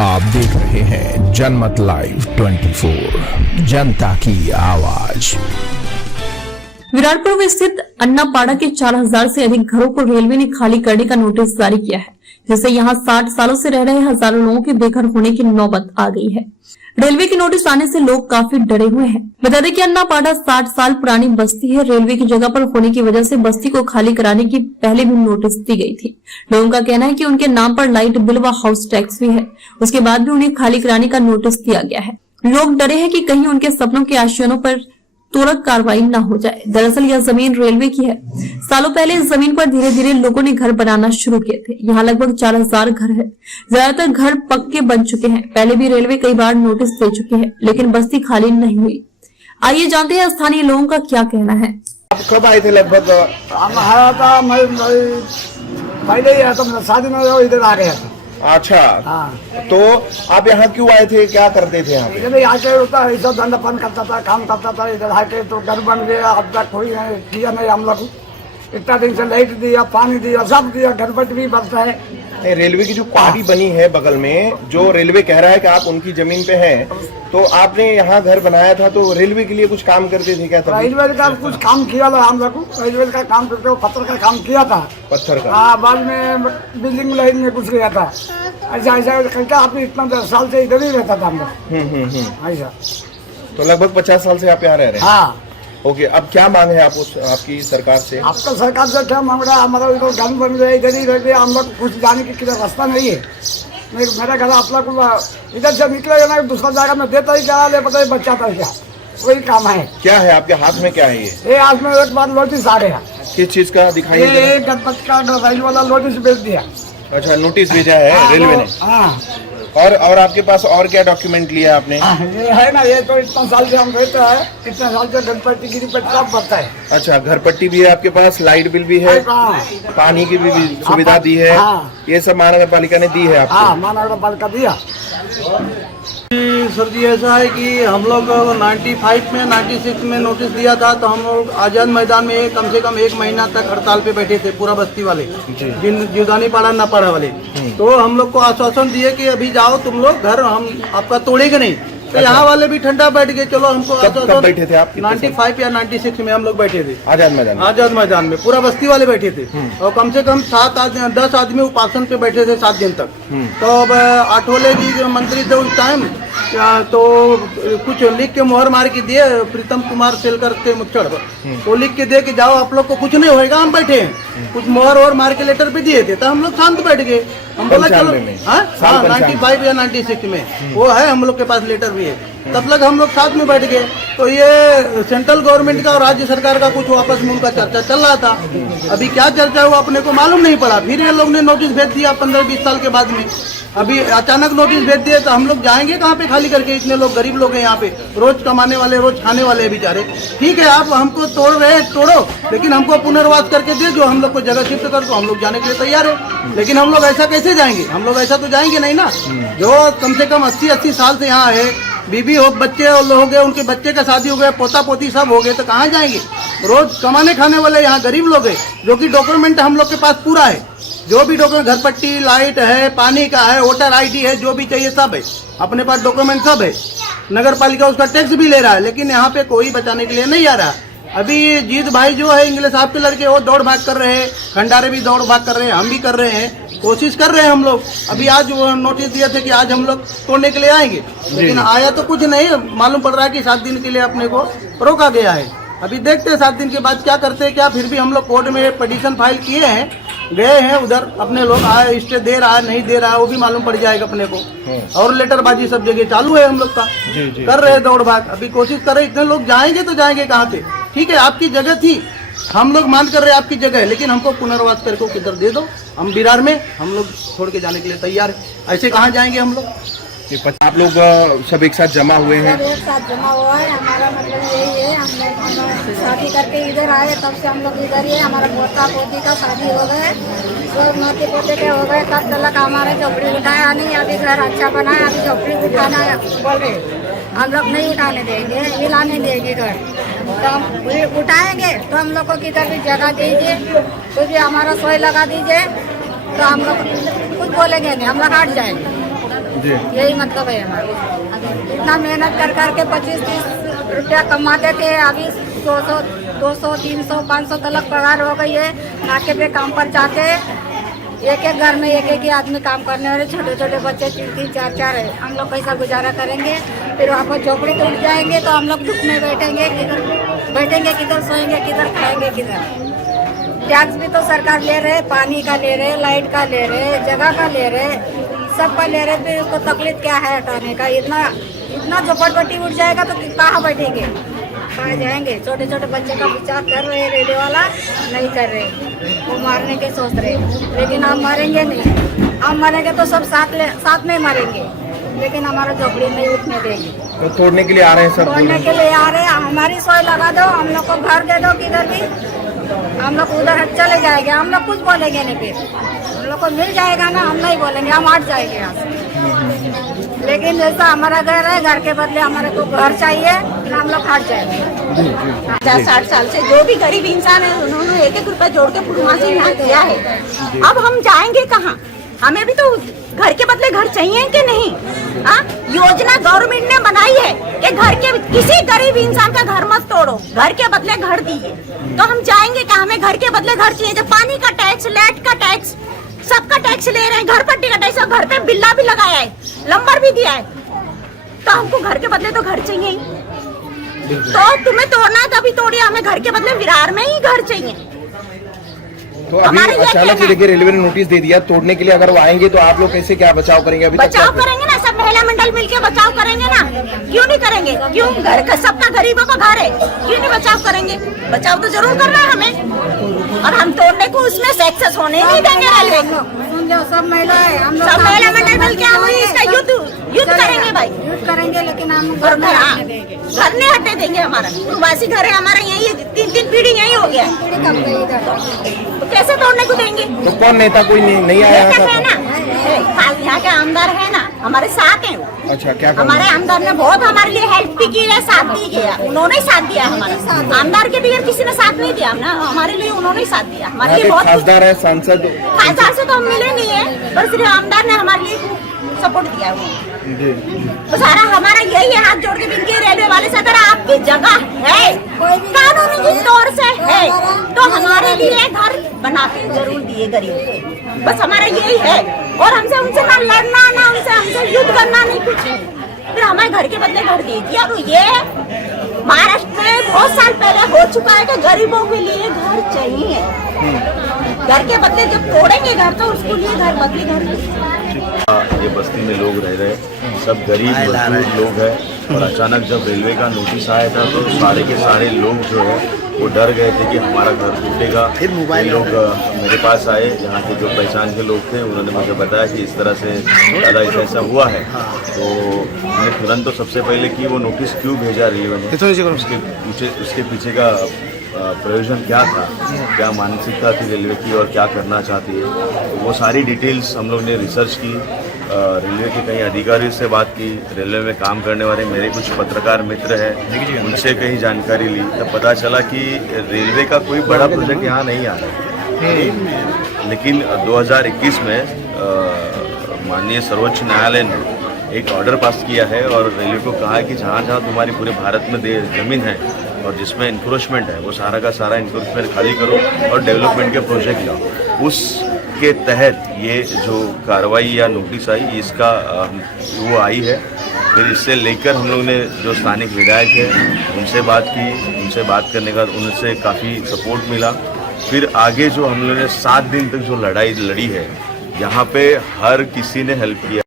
आप देख रहे हैं जनमत लाइव 24, जनता की आवाज। विराटपुर स्थित अन्नापाड़ा के 4000 से अधिक घरों को रेलवे ने खाली करने का नोटिस जारी किया है, जिससे यहां 60 सालों से रह रहे हजारों लोगों के बेघर होने की नौबत आ गई है। रेलवे के नोटिस आने से लोग काफी डरे हुए हैं। बता दें कि अन्नापाड़ा 60 साल पुरानी बस्ती है। रेलवे की जगह पर होने की वजह से बस्ती को खाली कराने की पहले भी नोटिस दी गई थी। लोगों का कहना है कि उनके नाम पर लाइट बिल व हाउस टैक्स भी है, उसके बाद भी उन्हें खाली कराने का नोटिस दिया गया है। लोग डरे हैं कि कहीं उनके सपनों के आशियानों पर तुरंत कार्रवाई न हो जाए। दरअसल यह जमीन रेलवे की है। सालों पहले इस जमीन पर धीरे धीरे लोगों ने घर बनाना शुरू किए थे। यहाँ लगभग 4000 घर है। ज्यादातर घर पक्के बन चुके हैं। पहले भी रेलवे कई बार नोटिस दे चुकी है, लेकिन बस्ती खाली नहीं हुई। आइए जानते हैं स्थानीय लोगों का क्या कहना है। आप कब आए थे? लगभग मैं पहले ही आया था, मेरा शादी में इधर आ गया था। अच्छा, हाँ। तो आप यहाँ क्यों आए थे? क्या करते थे यहाँ पे? इधर आके होता है, ऐसा धंधापन करता था, काम करता था। इधर आके तो घर बन गया। अब तक कोई किया नहीं हम लोग। इतना दिन से लाइट दिया, पानी दिया, सब दिया, घर पर भी बनता है। रेलवे की जो क्वारी बनी है बगल में, जो रेलवे कह रहा है कि आप उनकी जमीन पे हैं, तो आपने यहाँ घर बनाया था, तो रेलवे के लिए कुछ काम करते थे क्या? रेलवे का कुछ काम किया था हम लोग। रेलवे का काम करते हो, पत्थर का काम किया था। पत्थर का? हाँ, बाद में बिल्डिंग लाइन में घुस गया था। ऐसा ऐसा करके आपने इतना 10 साल से इधर ही रहता था हम लोग। ऐसा तो लगभग 50 साल से आप यहाँ रह रहे हैं? हाँ। ओके, अब क्या मांग है आपकी सरकार से? आपका सरकार से क्या मांग रहा है? हमारा इधर घर बन गया, इधर ही रह गया। हम लोग कुछ जाने की किधर रास्ता नहीं है। मेरा घर आप लोग इधर से निकलेगा ना, दूसरा जगह में देता ही क्या ले, पता ही बच्चा था क्या, वही काम है। क्या है आपके हाथ में? क्या है ये? आज में एक बार नोटिस आ गया। किस चीज का दिखाई? ये गणपति का रेलवे वाला नोटिस भेज दिया। अच्छा, नोटिस भेजा है रेलवे ने? हाँ। और आपके पास और क्या डॉक्यूमेंट लिया आपने? ये है ना, ये तो इतना साल से हम रहते हैं, इतना साल से गणपति गिरी पर सब बढ़ता है। अच्छा, घर पट्टी भी है आपके पास, लाइट बिल भी है, पानी की भी सुविधा दी है? ये सब महानगर पालिका ने दी है आपको? हाँ, महानगर पालिका दिया। सर जी, ऐसा है कि हम लोग 95 में 96 में नोटिस दिया था, तो हम लोग आजाद मैदान में कम से कम 1 महीना तक हड़ताल पे बैठे थे, पूरा बस्ती वाले, जीवदानी पाड़ा नापाड़ा वाले। तो हम लोग को आश्वासन दिए कि अभी जाओ तुम लोग, घर हम आपका तोड़ेंगे नहीं। तो यहाँ वाले भी ठंडा बैठ गए। चलो हमको कब बैठे थे आप? 95 या 96 में हम लोग बैठे थे आजाद मैदान में पूरा बस्ती वाले बैठे थे। और कम से कम 10 आदमी उपासन पे बैठे थे 7 दिन तक। तो अब आठवले जी जो मंत्री थे उस टाइम, तो कुछ लिख के मोहर मार के दिए, प्रीतम कुमार सेलकर थे मुच्छड़, तो लिख के दे कि जाओ आप लोग को कुछ नहीं होएगा, हम बैठे हैं। कुछ मोहर और मार के लेटर पे दिए थे, तो हम लोग शांत बैठ गए। हम बोला चलो, हाँ 95 या 96 में वो है, हम लोग के पास लेटर भी है। तब तक हम लोग साथ में बैठ गए। तो ये सेंट्रल गवर्नमेंट का और राज्य सरकार का कुछ वापस मूल का चर्चा चल रहा था। अभी क्या चर्चा हुआ अपने को मालूम नहीं पड़ा। फिर ये लोग ने नोटिस भेज दिया 15-20 साल के बाद में। अभी अचानक नोटिस भेज दिए, तो हम लोग जाएंगे कहाँ पे खाली करके? इतने लोग गरीब लोग हैं यहाँ पे, रोज कमाने वाले, रोज खाने वाले हैं बेचारे। ठीक है, आप हमको तोड़ रहे हैं, तोड़ो, लेकिन हमको पुनर्वास करके दे, जो हम लोग को जगह शिफ्ट कर, तो हम लोग जाने के लिए तैयार है। लेकिन हम लोग ऐसा कैसे जाएंगे? हम लोग ऐसा तो जाएंगे नहीं ना। जो कम से कम 80 साल से यहाँ है, बीबी हो, बच्चे हो गए, उनके बच्चे का शादी हो गया, पोता पोती सब हो गए, तो कहाँ जाएंगे? रोज कमाने खाने वाले यहाँ गरीब लोग हैं, जो कि डॉक्यूमेंट हम लोग के पास पूरा है। जो भी डॉक्यूमेंट, घर पट्टी, लाइट है, पानी का है, वोटर ID है, जो भी चाहिए सब है अपने पास, डॉक्यूमेंट सब है। नगर पालिका उसका टैक्स भी ले रहा है, लेकिन यहाँ पे कोई बचाने के लिए नहीं आ रहा। अभी जीत भाई जो है, इंग्लिश साहब के लड़के, वो दौड़ भाग कर रहे हैं, खंडारे भी दौड़ भाग कर रहे हैं, हम भी कर रहे हैं, कोशिश कर रहे हैं हम लोग। अभी आज वो नोटिस दिए थे कि आज हम लोग तोड़ने के लिए आएंगे, लेकिन आया तो कुछ नहीं। मालूम पड़ रहा है कि 7 दिन के लिए अपने को रोका गया है। अभी देखते हैं 7 दिन के बाद क्या करते हैं क्या। फिर भी हम लोग कोर्ट में पिटीशन फाइल किए हैं, गए हैं उधर, अपने लोग आए, स्टे दे रहा है नहीं दे रहा है वो भी मालूम पड़ जाएगा अपने को। और लेटरबाजी सब जगह चालू है हम लोग का। कर रहे हैं दौड़ भाग। अभी कोशिश कर रहे, इतने लोग जाएंगे तो जाएंगे कहाँ से? ठीक है, आपकी जगह थी, हम लोग मान कर रहे आपकी जगह है, लेकिन हमको पुनर्वास करके किधर दे दो। हम विरार में हम लोग छोड़ के जाने के लिए तैयार है। ऐसे कहाँ जाएंगे हम लोग? आप लोग सब एक साथ जमा हुए हैं? सब एक साथ जमा हुआ है। हमारा मतलब यही है, हम शादी करके इधर आए, तब से हम लोग इधर ही है। हमारा पोता पोती का शादी हो गए, सब नाते पोते के हो गए, तब तक हमारे झोपड़ी उठाया नहीं। अभी घर अच्छा बना है, अभी झोपड़ी उठाना बोल रहे, हम लोग नहीं उठाने देंगे, हिलाने देंगे घर। तो हम उठाएंगे तो हम लोग को किधर भी जगह दीजिए, कुछ भी हमारा सोई लगा दीजिए, तो हम लोग कुछ बोलेंगे नहीं, हम लोग हट जाएंगे। यही मतलब है हमारा। अभी इतना मेहनत कर करके 25-30 रुपया कमाते थे, अभी 200, 300, 500 तक पगार हो गई है। नाके पे काम पर जाते, एक एक घर में एक एक ही आदमी काम करने वाले, छोटे छोटे बच्चे 3-3, 4-4 है। हम लोग कैसा गुजारा करेंगे? फिर वहाँ पर झोपड़ी टूट जाएंगे तो हम लोग धूप में बैठेंगे, किधर सोएंगे, किधर खाएंगे, किधर। टैक्स भी तो सरकार ले रहे, पानी का ले रहे, लाइट का ले रहे, जगह का ले रहे, सबका ले रहे। फिर उसको तकलीफ क्या है हटाने का? इतना झोपड़पट्टी उठ जाएगा तो कहाँ बैठेंगे, कहाँ जाएंगे? छोटे छोटे बच्चे का विचार कर रहे हैं, रेडियो वाला नहीं कर रहे, वो मारने के सोच रहे। लेकिन हम मरेंगे नहीं, हम मरेंगे तो सब साथ में मरेंगे, लेकिन हमारा झोपड़ी नहीं उठने देगी। तो तोड़ने के लिए आ रहे हैं सब? तोड़ने के लिए आ रहे हैं। हमारी सोई लगा दो, हम लोग को घर दे दो, किधर भी हम लोग उधर चले जाएंगे। हम लोग कुछ बोलेंगे नहीं, फिर हम लोग को मिल जाएगा ना, हम नहीं बोलेंगे, हम हट जाएंगे यहाँ से। लेकिन जैसा हमारा घर है, घर के बदले हमारे को घर चाहिए, फिर हम लोग हट जाएंगे। 50-60 साल से जो भी गरीब इंसान है उन्होंने 1-1 रुपया जोड़ के पूर्णमासी यहाँ किया है। अब हम जाएंगे कहाँ? हमें भी तो घर के बदले घर चाहिए कि नहीं? योजना गवर्नमेंट ने बनाई है कि घर के किसी गरीब इंसान का घर मत तोड़ो, घर के बदले घर दिए। तो हम जाएंगे कहाँ? हमें घर के बदले घर चाहिए। जब पानी का टैक्स, लाइट का टैक्स, सबका टैक्स ले रहे हैं, घर पट्टी का टैक्स, घर पे बिल्ला भी लगाया है, नंबर भी दिया है, तो हमको घर के बदले तो घर चाहिए ही। तो तुम्हें तोड़ना तभी तोड़िए, हमें घर के बदले विरार में ही घर चाहिए। तो अभी अचानक से देखिए रेलवे ने नोटिस दे दिया तोड़ने के लिए, अगर वो आएंगे तो आप लोग कैसे क्या बचाव करेंगे? अभी बचाव करेंगे ना, सब महिला मंडल मिलके बचाव करेंगे ना, क्यों नहीं करेंगे? क्यों? घर का सबका गरीबों का घर है, क्यों नहीं बचाव करेंगे? बचाव तो जरूर करना है हमें, और हम तोड़ने को उसमें सक्सेस होने नहीं देंगे रेलवे को। सब महिला है, हम लोग सब महिला मंडल मिलके हम इसका युद्ध करेंगे भाई, युद्ध करेंगे। लेकिन हम घर नहीं हटने देंगे। हमारा पूर्वासी घर है, हमारा यही है, 3 पीढ़ी यही हो गया, तो कैसे तोड़ने को देंगे? तो कौन नेता कोई नहीं आया है ना, यहाँ के आमदार है ना, हमारे साथ हैं। अच्छा, क्या हमारे आमदार ने बहुत हमारे लिए हेल्प भी की है, साथ भी किया, उन्होंने साथ दिया हमारे। आमदार के बगैर किसी ने साथ नहीं दिया ना, हमारे लिए उन्होंने साथ दिया। हमारे लिए बहुत खासदार है, सांसद से तो हम मिले नहीं है, पर सिर्फ आमदार ने हमारे लिए सपोर्ट किया। तो सारा हमारा यही है, हाथ जोड़ के विनती है रेलवे वाले से, अगर आपकी जगह है कानूनी तौर से है तो हमारे लिए घर बनाते जरूर दिए गरीब, बस हमारा यही है। और हमसे उनसे ना लड़ना, ना हमसे युद्ध करना, नहीं कुछ। फिर हमारे घर के बदले घर दे दिया। और ये महाराष्ट्र में बहुत साल पहले हो चुका है कि गरीबों के लिए घर चाहिए। घर के बदले जब तोड़ेंगे घर तो उसके लिए घर बदले घर। ये बस्ती में लोग रह रहे, सब गरीब मजदूर लोग हैं, और अचानक जब रेलवे का नोटिस आया था तो सारे के सारे लोग जो है वो डर गए थे कि हमारा घर टूटेगा। फिर लोग मेरे पास आए, यहाँ के जो पहचान के लोग थे, उन्होंने मुझे बताया कि इस तरह से दादा ऐसा हुआ है। तो मैंने तुरंत तो सबसे पहले कि वो नोटिस क्यों भेजा रेलवे ने, उसके पीछे का प्रयोजन क्या था, क्या मानसिकता थी रेलवे की और क्या करना चाहती है, तो वो सारी डिटेल्स हम लोग ने रिसर्च की। रेलवे के कई अधिकारियों से बात की, रेलवे में काम करने वाले मेरे कुछ पत्रकार मित्र हैं, उनसे कहीं जानकारी ली, तब पता चला कि रेलवे का कोई बड़ा प्रोजेक्ट यहाँ नहीं आ रहा है। लेकिन 2021 में माननीय सर्वोच्च न्यायालय ने एक ऑर्डर पास किया है और रेलवे को कहा है कि जहाँ जहाँ तुम्हारी पूरे भारत में ज़मीन है और जिसमें इंक्रोचमेंट है वो सारा का सारा इंक्रोचमेंट खाली करो और डेवलपमेंट के प्रोजेक्ट लाओ। उसके तहत ये जो कार्रवाई या नोटिस आई, इसका वो आई है। फिर इससे लेकर हम लोग ने जो स्थानिक विधायक है उनसे बात की, उनसे बात करने का उनसे काफ़ी सपोर्ट मिला। फिर आगे जो हम लोगों ने 7 दिन तक जो लड़ाई लड़ी है, यहाँ पे हर किसी ने हेल्प किया।